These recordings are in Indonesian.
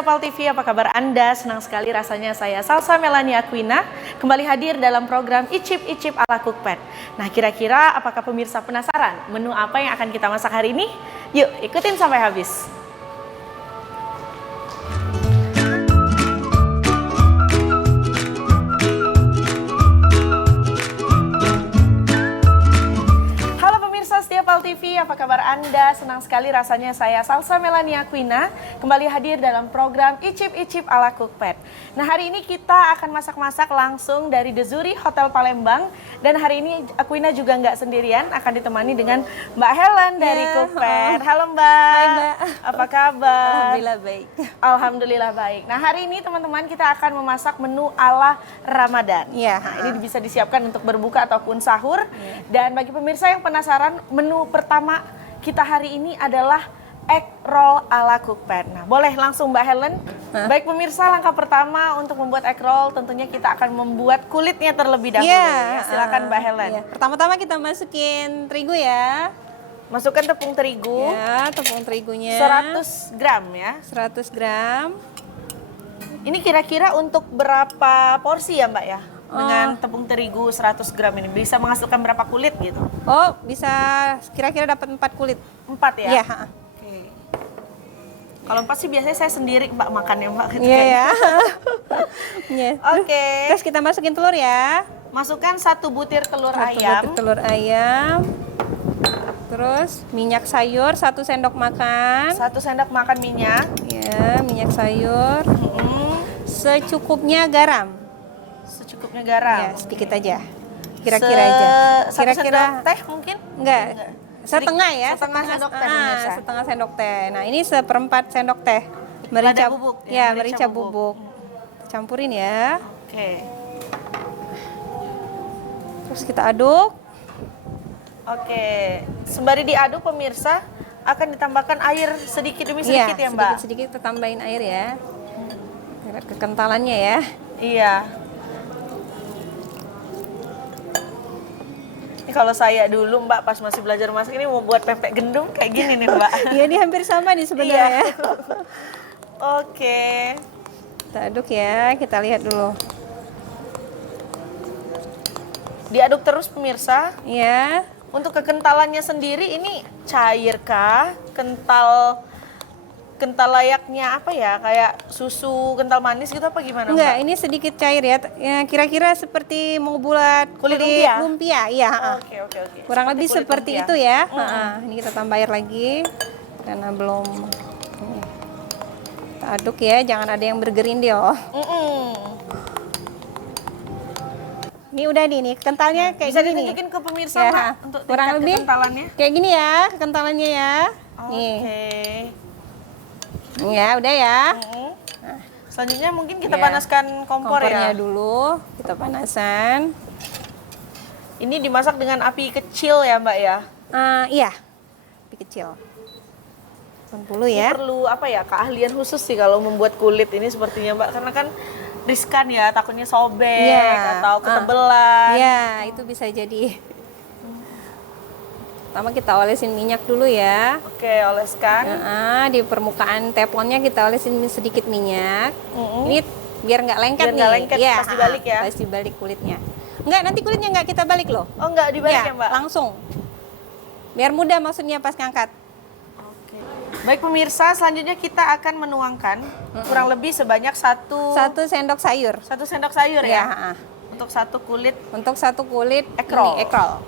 setia Pal TV, apa kabar Anda? Senang sekali rasanya saya Salsa Melania Aquina kembali hadir dalam program Icip-Icip ala Cookpad. Nah, kira-kira apakah pemirsa penasaran menu apa yang akan kita masak hari ini? Yuk, ikutin sampai habis. Pal TV, apa kabar Anda? Senang sekali rasanya saya Salsa Melania Aquina kembali hadir dalam program Icip-Icip ala Cookpad. Nah, hari ini kita akan masak-masak langsung dari The Zuri Hotel Palembang. Dan hari ini Aquina juga nggak sendirian, akan ditemani dengan Mbak Helen dari Cookpad. Halo Mbak. Hai Mbak. Apa kabar? Alhamdulillah baik. Alhamdulillah baik. Nah, hari ini teman-teman kita akan memasak menu ala Ramadan. Iya. Nah, ini bisa disiapkan untuk berbuka ataupun sahur. Dan bagi pemirsa yang penasaran, menu pertama kita hari ini adalah egg roll ala Cookpad. Nah, boleh langsung Mbak Helen. Baik pemirsa, langkah pertama untuk membuat egg roll tentunya kita akan membuat kulitnya terlebih dahulu. Ya, silakan Mbak Helen. Pertama-tama kita masukin terigu ya. Masukkan tepung terigu. Ya, tepung terigunya 100 gram ya. 100 gram. Ini kira-kira untuk berapa porsi ya Mbak ya? Dengan tepung terigu 100 gram ini bisa menghasilkan berapa kulit gitu? Oh, bisa kira-kira dapat 4 kulit. 4 ya? Iya. Oke. Kalau 4 sih biasanya saya sendiri Mbak makannya Mbak. Iya ya. Oke. Terus kita masukin telur ya. Masukkan 1 butir telur 1 ayam. butir telur ayam. Terus minyak sayur 1 sendok makan. 1 sendok makan minyak. Ya, minyak sayur. Secukupnya garam. Secukupnya garam. Ya, sedikit aja. Kira-kira aja. Kira-kira teh mungkin? Enggak. Setengah ya. Setengah sendok teh pemirsa. Setengah sendok teh. Nah, ini 1/4 sendok teh. Merica bubuk. Ya, merica bubuk. Campurin ya. Oke. Terus kita aduk. Oke. Sembari diaduk pemirsa akan ditambahkan air sedikit demi sedikit ya Mbak? Sedikit-sedikit kita tambahin air ya. Lihat kekentalannya ya. Iya. Ini kalau saya dulu Mbak pas masih belajar masak ini mau buat pempek gendum kayak gini nih Mbak. Iya, ini hampir sama nih sebenarnya. Iya. Oke. Kita aduk ya, kita lihat dulu. Diaduk terus pemirsa. Iya. Untuk kekentalannya sendiri ini cair kah? Kental layaknya apa ya? Kayak susu kental manis gitu apa gimana Enggak, Mbak? ini sedikit cair ya. Ya, kira-kira seperti mau buat Kulit lumpia. Iya, Oke. kurang lebih kulit seperti lumpia. itu ya. Ini kita tambah air lagi karena belum. Ini. Kita aduk ya, jangan ada yang bergerindil. Ini udah nih kentalnya kayak Bisa gini ditunjukin nih. ke pemirsa Ya, Mbak untuk kurang tingkat lebih kekentalannya. kayak gini ya kekentalannya ya. Nih. Oke. Ya, udah ya. Selanjutnya mungkin kita Ya. panaskan kompor Kompornya ya. dulu, kita panasan. Ini dimasak dengan api kecil ya Mbak ya. Iya, api kecil. 80 Ini ya. perlu apa ya, keahlian khusus sih kalau membuat kulit ini sepertinya Mbak, karena kan riskan ya, takutnya sobek atau ketebelan. Iya, itu bisa jadi. Pertama kita olesin minyak dulu ya. Oke, oleskan. Di permukaan teflonnya kita olesin sedikit minyak. Ini biar nggak lengket Biar nih. nggak lengket, Iya, pas dibalik ya. Pas dibalik kulitnya. Enggak, nanti kulitnya nggak kita balik loh. Oh, nggak dibalik ya Mbak? Langsung. Biar mudah maksudnya pas ngangkat. Oke. Baik pemirsa, selanjutnya kita akan menuangkan kurang lebih sebanyak 1 sendok sayur. sendok sayur ya. Ya. Untuk 1 kulit. Untuk 1 kulit Egg roll. egg roll.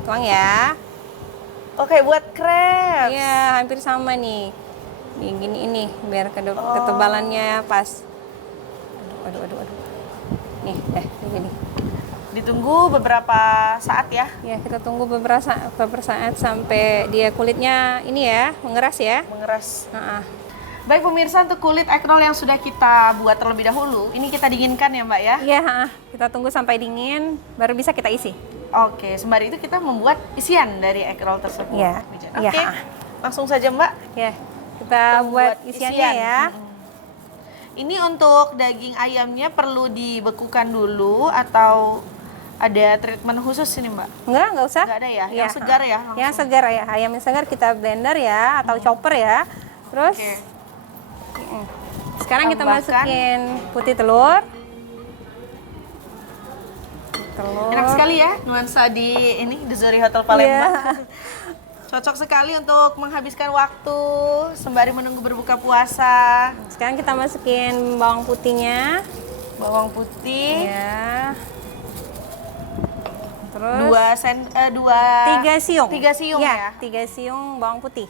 Tuang ya. Oke, buat crepes. Iya, hampir sama nih. Nih gini ini biar ketebalannya pas. Aduh. Nih, begini. Ditunggu beberapa saat ya. Ya, kita tunggu beberapa saat sampai dia kulitnya ini ya, mengeras ya. Mengeras. Baik, Baik pemirsa, untuk kulit egg roll yang sudah kita buat terlebih dahulu, ini kita dinginkan ya Mbak ya? Iya, kita tunggu sampai dingin, baru bisa kita isi. Oke, sembari itu kita membuat isian dari egg roll tersebut. Iya. Oke, Iya. langsung saja Mbak. Ya, kita buat isiannya ya. Ini untuk daging ayamnya perlu dibekukan dulu atau ada treatment khusus ini Mbak? Nggak usah. Nggak ada ya? Iya, Yang segar ya? Langsung. Yang segar ya, ayam yang segar kita blender ya, atau chopper ya. Terus Oke. Sekarang kita Tambahkan. masukin putih telur. Enak sekali ya nuansa di ini Dezuri Hotel Palembang. Iya. Cocok sekali untuk menghabiskan waktu sembari menunggu berbuka puasa. Sekarang kita masukin bawang putihnya. Bawang putih. Ya. Terus 3 siung. 3 siung ya. 3 siung bawang putih.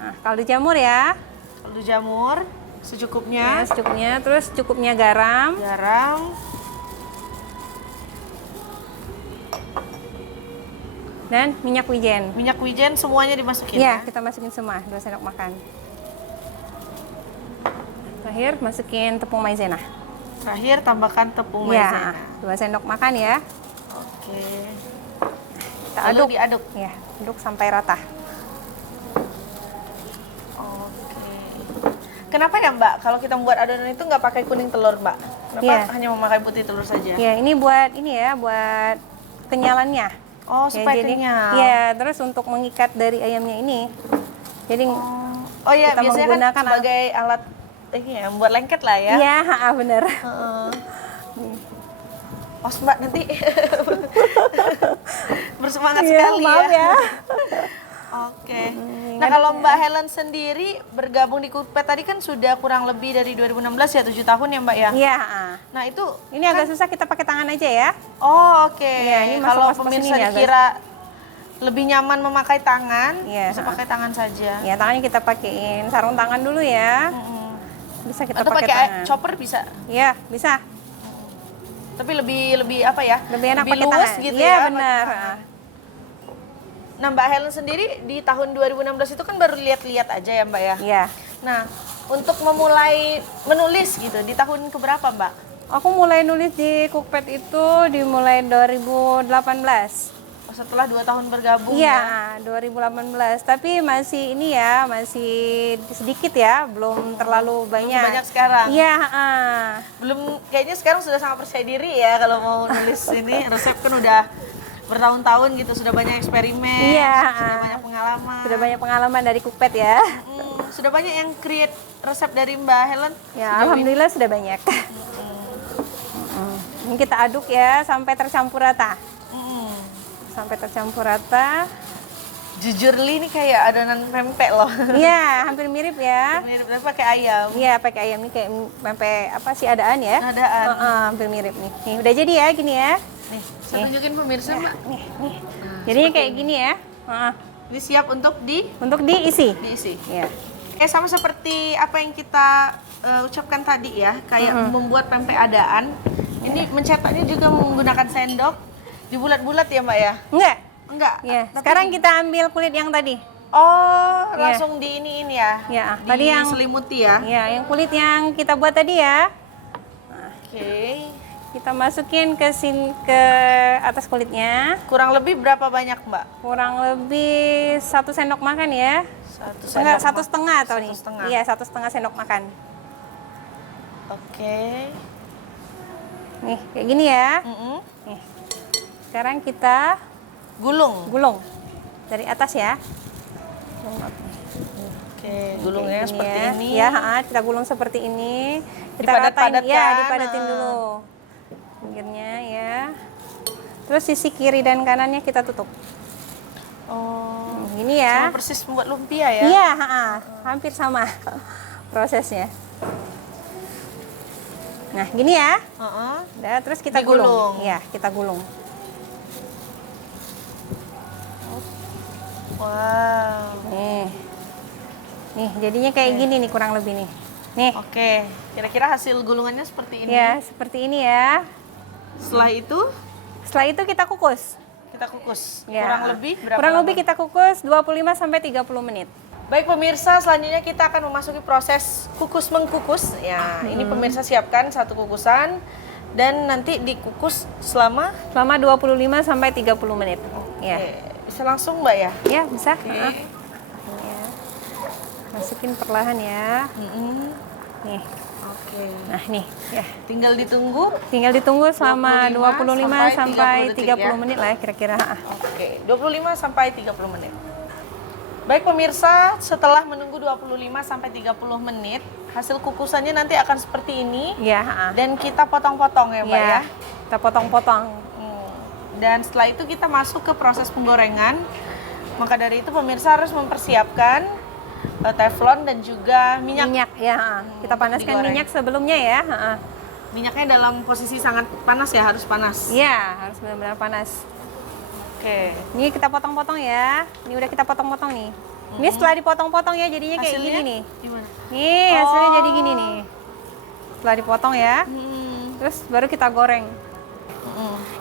Nah, kaldu jamur ya. Kaldu jamur secukupnya. Ya, secukupnya. Terus cukupnya garam. Garam. Dan minyak wijen. Minyak wijen semuanya dimasukin Iya, ya. kita masukin semua 2 sendok makan. Terakhir masukin tepung maizena. Terakhir tambahkan tepung Ya, maizena. 2 sendok makan ya. Oke. Kita Lalu aduk. diaduk. Ya, aduk sampai rata. Oke. Kenapa ya Mbak? Kalau kita membuat adonan itu nggak pakai kuning telur Mbak? Kenapa Iya. hanya memakai putih telur saja? Ya, ini buat ini ya, buat kenyalannya. Oh, supaya jadi, kenyal. Ya, terus untuk mengikat dari ayamnya ini. Jadi Oh iya, kita biasanya kan menggunakan sebagai alat ini ya, membuat lengket lah ya. Iya, bener. Heeh. Oh, Mbak nanti bersemangat Iya, sekali maaf ya. Oke. Nah, kalau Mbak Helen sendiri bergabung di Cookpad tadi kan sudah kurang lebih dari 2016 ya, 7 tahun ya Mbak ya? Iya. Nah, itu Ini agak susah, kita pakai tangan aja ya. oh, oke. Iya, ini Kalau masuk-masuk ke pemirsa sini ya, guys. dikira lebih nyaman memakai tangan, Iya, bisa pakai tangan saja. Ya, tangannya kita pakein sarung tangan dulu ya. Mm-mm. Bisa kita Atau pakai pakai tangan. chopper bisa. Iya, bisa. Tapi lebih apa ya? Lebih enak pakai luwes tangan. gitu Iya, ya. benar. Nah, Mbak Helen sendiri di tahun 2016 itu kan baru lihat-lihat aja ya, Mbak ya? Iya. Nah, untuk memulai menulis gitu di tahun keberapa, Mbak? Aku mulai nulis di Cookpad itu dimulai 2018. Oh, setelah 2 tahun bergabung Iya, 2018. Tapi masih ini ya, masih sedikit ya, belum terlalu banyak. banyak sekarang. Iya, Belum, kayaknya sekarang sudah sangat percaya diri ya kalau mau nulis ini. Resep kan udah bertahun-tahun gitu, sudah banyak eksperimen, Iya. sudah banyak pengalaman. Sudah banyak pengalaman dari Cookpad ya. Sudah banyak yang create resep dari Mbak Helen? Ya, alhamdulillah sudah banyak. Ini kita aduk ya sampai tercampur rata. Sampai tercampur rata. Jujur Li, ini kayak adonan pempek loh. Iya, hampir mirip ya. Mirip tapi pakai ayam. Iya, pakai ayam ini kayak pempek apa sih adaan ya? Adaan. Hampir mirip nih. Nih, udah jadi ya gini ya. Nih, saya tunjukin pemirsa, Mbak. Nih. Jadinya kayak gini ya. Ini siap untuk Untuk diisi. diisi. Ya. Sama seperti apa yang kita ucapkan tadi ya, kayak membuat pempek adaan. Ini mencetaknya juga menggunakan sendok, dibulat-bulat ya Mbak ya? Enggak? Enggak. Ya. Tapi- Sekarang kita ambil kulit yang tadi. Oh, langsung di ini ya? Ya, tadi yang diselimuti ya? Ya, yang kulit yang kita buat tadi ya. Oke. Kita masukin ke atas kulitnya. Kurang lebih berapa banyak Mbak? Kurang lebih 1 sendok makan ya. Sendok Enggak, 1,5 atau nih? 1,5. Iya, 1,5 sendok makan. Oke. Nih, kayak gini ya. Nih. Sekarang kita Gulung. gulung dari atas ya. Oke, gulungnya Kayak gini seperti ya. ini. Ya, kita gulung seperti ini. Kita Dipadat-padatkan. ratain, ya, dipadatin dulu. Pinggirnya ya. Terus sisi kiri dan kanannya kita tutup. Oh. Gini ya. Sama persis membuat lumpia ya? Iya, hampir sama prosesnya. Nah, gini ya. Heeh. Udah, terus kita Digulung. gulung. Iya, kita gulung. Wow. Nih, jadinya kayak gini nih kurang lebih nih. Nih. Oke, kira-kira hasil gulungannya seperti ini. Ya, seperti ini ya. Setelah itu Setelah itu kita kukus. kita kukus. Ya. Kurang lebih berapa? Kurang lama? lebih kita kukus 25 sampai 30 menit. Baik pemirsa, selanjutnya kita akan memasuki proses kukus mengkukus. Ya, ini pemirsa siapkan satu kukusan dan nanti dikukus selama Selama 25 sampai 30 menit. Ya. bisa langsung Mbak ya? Ya, bisa. Oke. Ya. Masukin perlahan ya. Nih. Oke. Nah, nih, ya. Tinggal ditunggu. Tinggal ditunggu selama 25 sampai 30 detik 30 ya. menit lah ya kira-kira. Oke, 25 sampai 30 menit. Baik pemirsa, setelah menunggu 25 sampai 30 menit, hasil kukusannya nanti akan seperti ini. Ya, Dan kita potong-potong ya, Mbak ya. Kita potong-potong. Dan setelah itu kita masuk ke proses penggorengan. Maka dari itu pemirsa harus mempersiapkan teflon dan juga minyak. Minyak ya, kita panaskan digoreng. minyak sebelumnya ya. Minyaknya dalam posisi sangat panas ya, harus panas. Iya, harus benar-benar panas. Oke. Ini kita potong-potong ya. Ini udah kita potong-potong nih. Ini setelah dipotong-potong ya, jadinya kayak Hasilnya gini nih. gimana? Nih, hasilnya jadi gini nih. Setelah dipotong ya, terus baru kita goreng.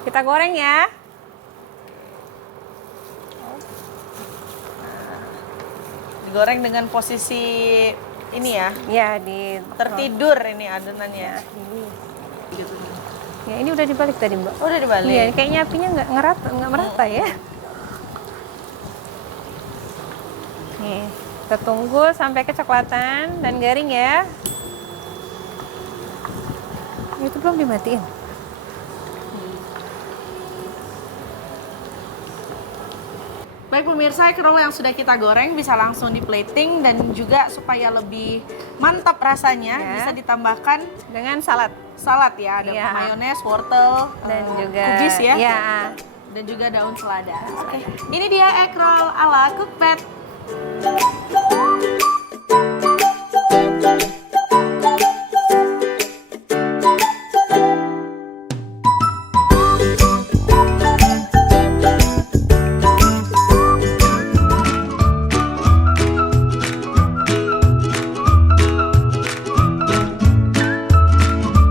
Kita goreng ya. Digoreng dengan posisi ini ya, Ya, di tertidur ini adonannya. Ya, ini udah dibalik tadi, Mbak. Oh, udah dibalik. Iya, kayaknya apinya nggak merata ya. Nih, kita tunggu sampai kecoklatan dan garing ya. Itu belum dimatiin. Baik pemirsa, egg roll yang sudah kita goreng bisa langsung di plating dan juga supaya lebih mantap rasanya Ya. bisa ditambahkan Dengan salad salad ya, ada Iya. mayones, wortel, dan juga kubis ya, Ya. dan juga daun selada. Oke, ini dia egg roll ala Cookpad.